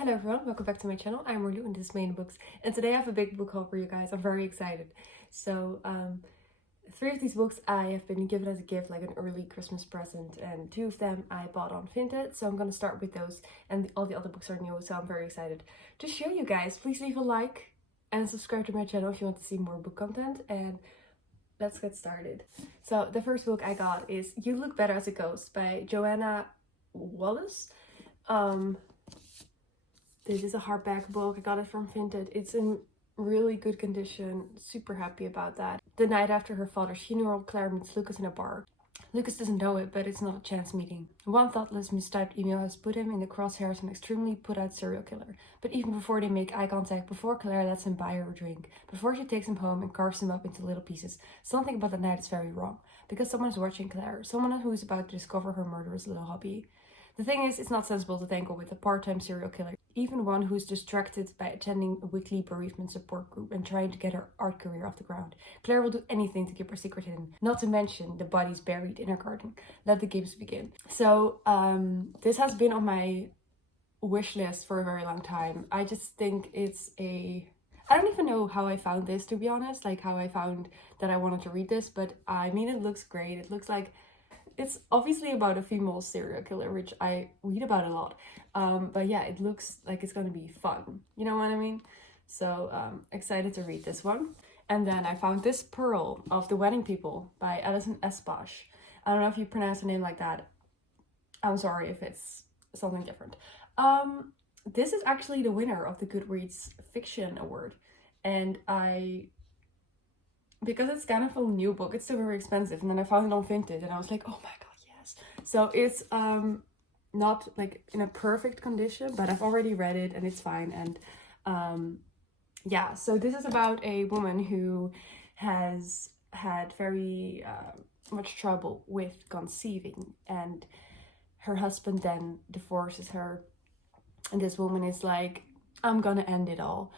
Hello everyone, welcome back to my channel. I'm Marlou and this is Main Books, and today I have a big book haul for you guys. I'm very excited. So, 3 of these books I have been given as a gift, like an early Christmas present, and 2 of them I bought on Vinted. So I'm gonna start with those, and all the other books are new, so I'm very excited to show you guys. Please leave a like and subscribe to my channel if you want to see more book content, and let's get started. So the first book I got is You Look Better as a Ghost by Joanna Wallace. This is a hardback book. I got it from Vinted. It's in really good condition. Super happy about that. The night after her father's funeral, Claire meets Lucas in a bar. Lucas doesn't know it, but it's not a chance meeting. One thoughtless, mistyped email has put him in the crosshairs of an extremely put-out serial killer. But even before they make eye contact, before Claire lets him buy her a drink, before she takes him home and carves him up into little pieces, something about the night is very wrong. Because someone is watching Claire, someone who is about to discover her murderous little hobby. The thing is, it's not sensible to tangle with a part-time serial killer, even one who's distracted by attending a weekly bereavement support group and trying to get her art career off the ground. Claire will do anything to keep her secret hidden, not to mention the bodies buried in her garden. Let the games begin. So, this has been on my wish list for a very long time. I just think it's I don't even know how I found this, to be honest, like how I found that I wanted to read this, but I mean, it looks great. It looks like it's obviously about a female serial killer, which I read about a lot. But yeah, it looks like it's gonna be fun. You know what I mean? So excited to read this one. And then I found this Pearl of the Wedding People by Alison Espach. I don't know if you pronounce the name like that. I'm sorry if it's something different. This is actually the winner of the Goodreads Fiction Award. And because it's kind of a new book, it's still very expensive, and then I found it on Vinted and I was like, oh my god, yes. So it's not like in a perfect condition, but I've already read it and it's fine. And yeah, so this is about a woman who has had very much trouble with conceiving, and her husband then divorces her, and this woman is like, I'm gonna end it all.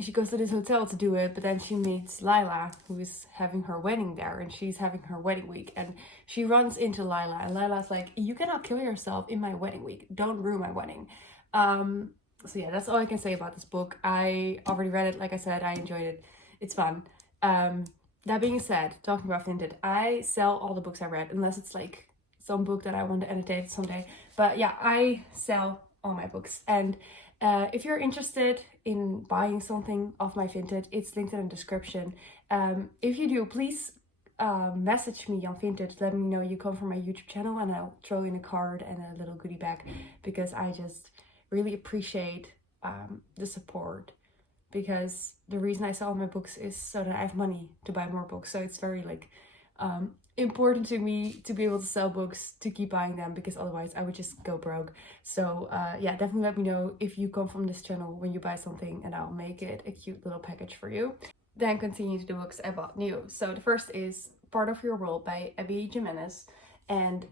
She goes to this hotel to do it, but then she meets Lila, who is having her wedding there, and she's having her wedding week, and she runs into Lila, and Lila's like, you cannot kill yourself in my wedding week, don't ruin my wedding. So yeah, that's all I can say about this book. I already read it, like I said, I enjoyed it, it's fun. That being said, talking about Vinted, I sell all the books I read, unless it's like some book that I want to annotate someday, but yeah, I sell all my books. And if you're interested in buying something off my Vinted, it's linked in the description. If you do, please message me on Vinted. Let me know you come from my YouTube channel, and I'll throw in a card and a little goodie bag, because I just really appreciate the support. Because the reason I sell all my books is so that I have money to buy more books. So it's very like important to me to be able to sell books, to keep buying them, because otherwise I would just go broke. So yeah, definitely let me know if you come from this channel when you buy something, and I'll make it a cute little package for you. Then continue to the books I bought new. So the first is Part of Your World by Abby Jimenez, and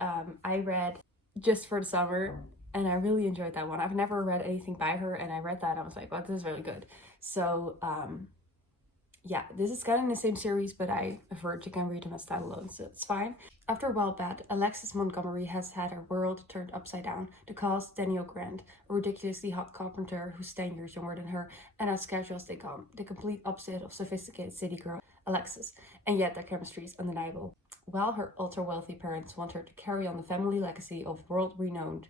I read just for the summer, and I really enjoyed that one. I've never read anything by her, and I read that and I was like, wow, this is really good. So yeah, this is kind of in the same series, but I've heard you can read them as standalone, so it's fine. After a wild bat, Alexis Montgomery has had her world turned upside down to cause Daniel Grant, a ridiculously hot carpenter who's 10 years younger than her, and as casual as they come, the complete opposite of sophisticated city girl Alexis, and yet their chemistry is undeniable. While her ultra-wealthy parents want her to carry on the family legacy of world-renowned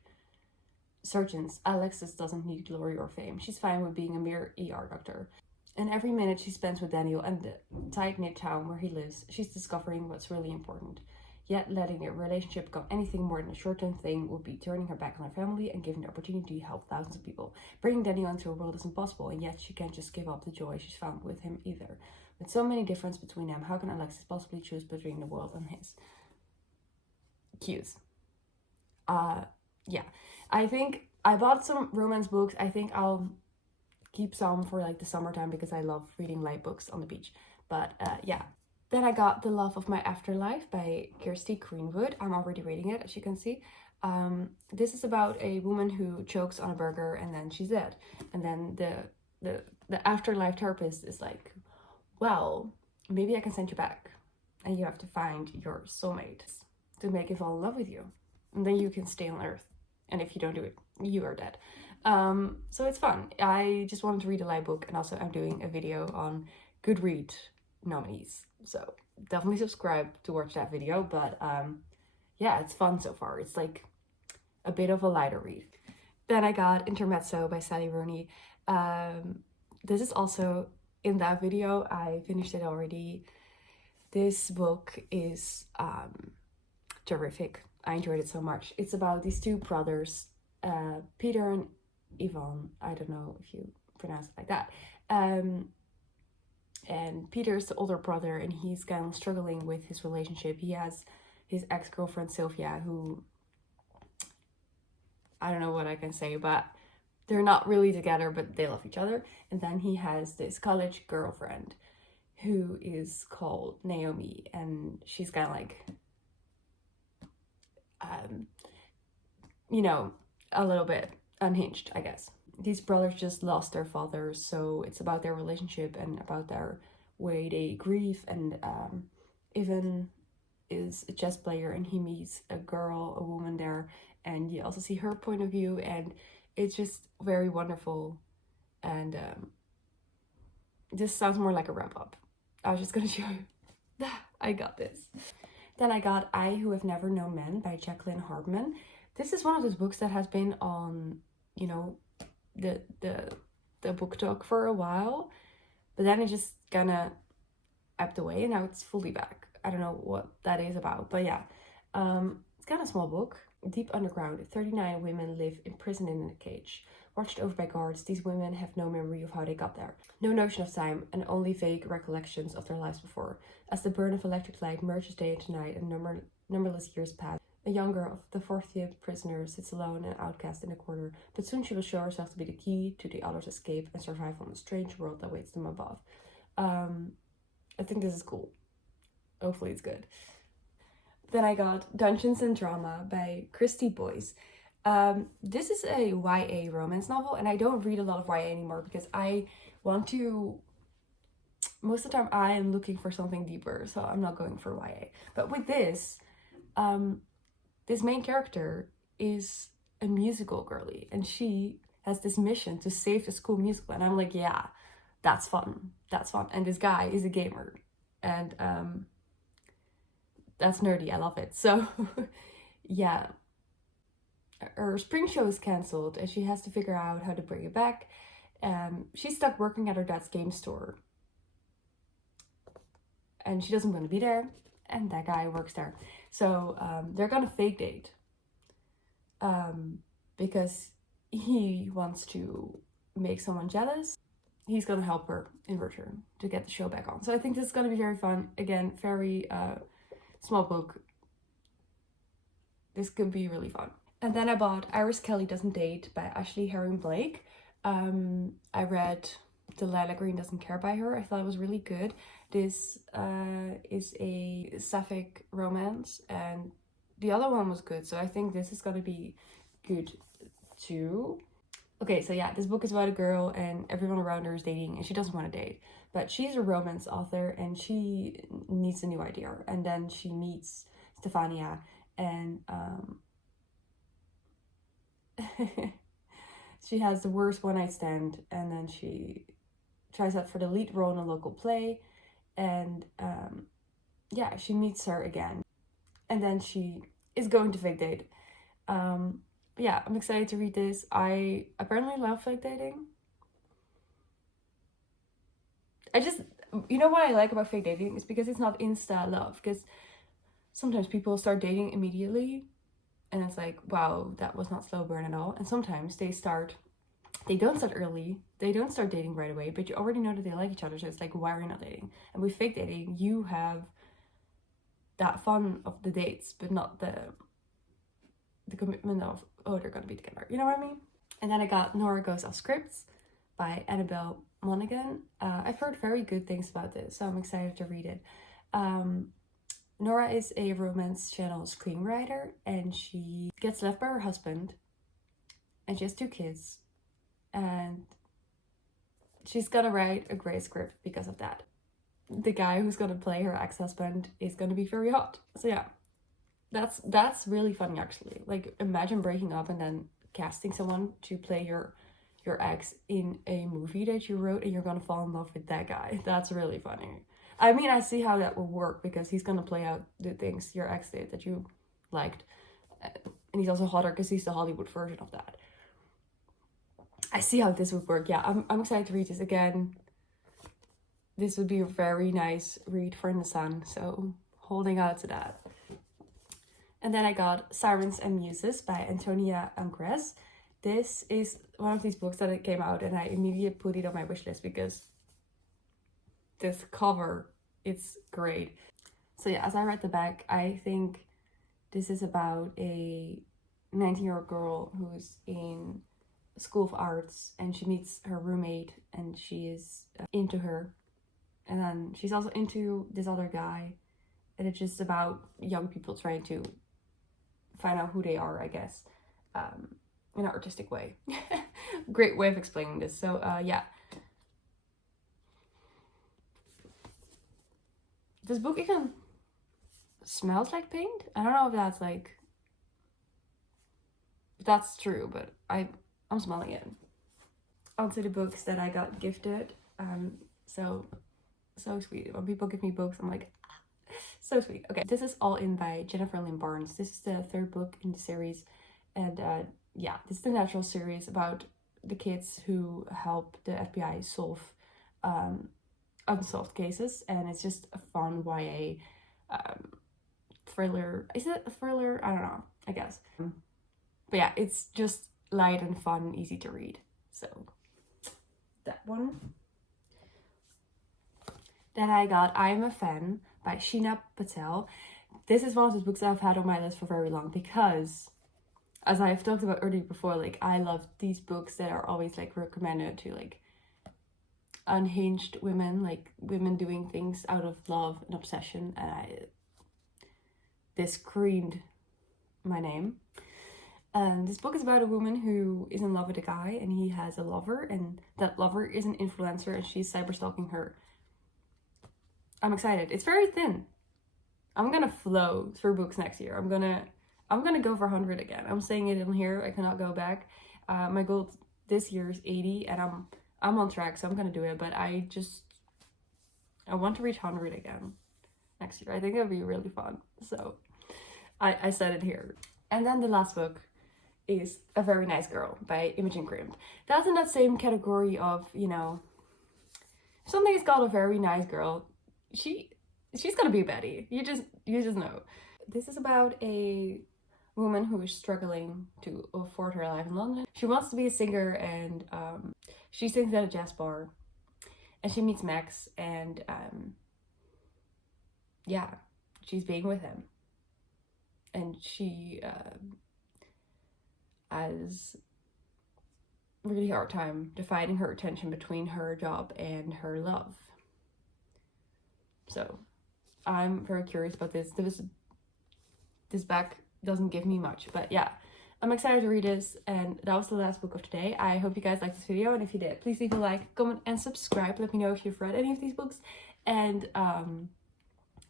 surgeons, Alexis doesn't need glory or fame. She's fine with being a mere ER doctor. And every minute she spends with Daniel and the tight-knit town where he lives, she's discovering what's really important. Yet letting a relationship become anything more than a short-term thing would be turning her back on her family and giving the opportunity to help thousands of people. Bringing Daniel into her world is impossible, and yet she can't just give up the joy she's found with him either. With so many differences between them, how can Alexis possibly choose between the world and his? Cues. Yeah. I think I bought some romance books. I think I'll keep some for like the summertime, because I love reading light books on the beach. But yeah. Then I got The Love of My Afterlife by Kirsty Greenwood. I'm already reading it, as you can see. This is about a woman who chokes on a burger and then she's dead. And then the afterlife therapist is like, well, maybe I can send you back. And you have to find your soulmate to make it fall in love with you. And then you can stay on Earth. And if you don't do it, you are dead. So it's fun. I just wanted to read a light book, and also I'm doing a video on Goodread nominees. So definitely subscribe to watch that video. But yeah, it's fun so far. It's like a bit of a lighter read. Then I got Intermezzo by Sally Rooney. This is also in that video. I finished it already. This book is terrific. I enjoyed it so much. It's about these two brothers, Peter and Yvonne. I don't know if you pronounce it like that. And Peter's the older brother, and he's kind of struggling with his relationship. He has his ex-girlfriend Sylvia, who, I don't know what I can say, but they're not really together, but they love each other. And then he has this college girlfriend who is called Naomi, and she's kind of like, you know, a little bit unhinged, I guess. These brothers just lost their father, so it's about their relationship and about their way they grieve. And Ivan is a chess player, and he meets a woman there, and you also see her point of view, and it's just very wonderful. And this sounds more like a wrap-up. I was just gonna show you. I got this. Then I got I Who Have Never Known Men by Jacqueline Hardman. This is one of those books that has been on, you know, the book talk for a while, but then it just kind of ebbed away, and now it's fully back. I don't know what that is about, but yeah, it's kind of a small book. Deep underground, 39 women live imprisoned in a cage. Watched over by guards, these women have no memory of how they got there. No notion of time, and only vague recollections of their lives before. As the burn of electric light merges day into night and numberless years pass, a young girl of the 40th prisoner sits alone and outcast in a corner, but soon she will show herself to be the key to the others' escape and survival in the strange world that waits them above. I think this is cool. Hopefully it's good. Then I got Dungeons and Drama by Christy Boyce. This is a YA romance novel, and I don't read a lot of YA anymore because I want to, most of the time I am looking for something deeper, so I'm not going for YA. But with this, this main character is a musical girly, and she has this mission to save the school musical, and I'm like, yeah, that's fun. And this guy is a gamer, and that's nerdy. I love it. So yeah, her spring show is cancelled, and she has to figure out how to bring it back. She's stuck working at her dad's game store, and she doesn't want to be there, and that guy works there. So they're gonna fake date because he wants to make someone jealous. He's gonna help her in return to get the show back on. So I think this is gonna be very fun. Again, very small book. This could be really fun. And then I bought Iris Kelly Doesn't Date by Ashley Herring Blake. I read The Lilac Green Doesn't Care by her. I thought it was really good. This is a sapphic romance, and the other one was good, so I think this is gonna be good too. Okay, so yeah, this book is about a girl, and everyone around her is dating, and she doesn't want to date. But she's a romance author, and she needs a new idea. And then she meets Stefania, and she has the worst one-night stand, and then she tries out for the lead role in a local play, and yeah, she meets her again, and then she is going to fake date. Yeah, I'm excited to read this. I apparently love fake dating. You know what I like about fake dating is because it's not insta love, because sometimes people start dating immediately and it's like, wow, that was not slow burn at all. And sometimes they don't start early, they don't start dating right away, but you already know that they like each other, so it's like, why are you not dating? And with fake dating, you have that fun of the dates, but not the commitment of, oh, they're gonna be together, you know what I mean? And then I got Nora Goes Off Script by Annabelle Monaghan. I've heard very good things about this, so I'm excited to read it. Nora is a romance channel screenwriter, and she gets left by her husband, and she has 2 kids, and she's gonna write a great script because of that. The guy who's gonna play her ex-husband is gonna be very hot. So yeah, that's really funny actually. Like, imagine breaking up and then casting someone to play your ex in a movie that you wrote, and you're gonna fall in love with that guy. That's really funny. I mean, I see how that will work because he's gonna play out the things your ex did that you liked, and he's also hotter because he's the Hollywood version of that. I see how this would work. Yeah, I'm excited to read this again. This would be a very nice read for in the sun, so holding out to that. And then I got Sirens and Muses by Antonia Angres. This is one of these books that it came out, and I immediately put it on my wish list because this cover, it's great. So yeah, as I read the back, I think this is about a 19-year-old girl who's in School of Arts, and she meets her roommate, and she is into her, and then she's also into this other guy, and it's just about young people trying to find out who they are, I guess, in an artistic way. Great way of explaining this. So yeah, this book even smells like paint. I don't know if that's like, if that's true, but I'm smelling it. Onto the books that I got gifted. So sweet. When people give me books, I'm like, so sweet. Okay, this is All In by Jennifer Lynn Barnes. This is the third book in the series, and yeah, this is the Natural series about the kids who help the FBI solve unsolved cases, and it's just a fun YA thriller. Is it a thriller? I don't know, I guess. But yeah, it's just light and fun and easy to read. So that one. Then I got I Am a Fan by Sheena Patel. This is one of those books that I've had on my list for very long because, as I've talked about earlier before, like I love these books that are always like recommended to like unhinged women, like women doing things out of love and obsession, and this screamed my name. And this book is about a woman who is in love with a guy, and he has a lover, and that lover is an influencer, and she's cyber stalking her. I'm excited. It's very thin. I'm gonna flow through books next year. I'm gonna go for 100 again. I'm saying it in here. I cannot go back. My goal this year is 80, and I'm on track, so I'm gonna do it. But I want to reach 100 again next year. I think it would be really fun. So I said it here. And then the last book is A Very Nice Girl by Imogen Grimm. That's in that same category of, you know, if something is called A Very Nice Girl, she's gonna be Betty. You just know. This is about a woman who is struggling to afford her life in London. She wants to be a singer, and she sings at a jazz bar, and she meets Max, and yeah, she's being with him, and she has really hard time dividing her attention between her job and her love. So I'm very curious about this. This back doesn't give me much, but yeah, I'm excited to read this, and that was the last book of today. I hope you guys liked this video, and if you did, please leave a like, comment, and subscribe. Let me know if you've read any of these books, and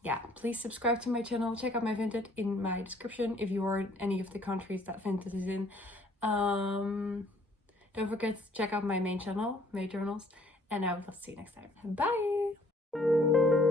yeah, please subscribe to my channel. Check out my Vinted in my description if you are in any of the countries that Vinted is in. Don't forget to check out my main channel, May Journals, and I would love to see you next time. Bye!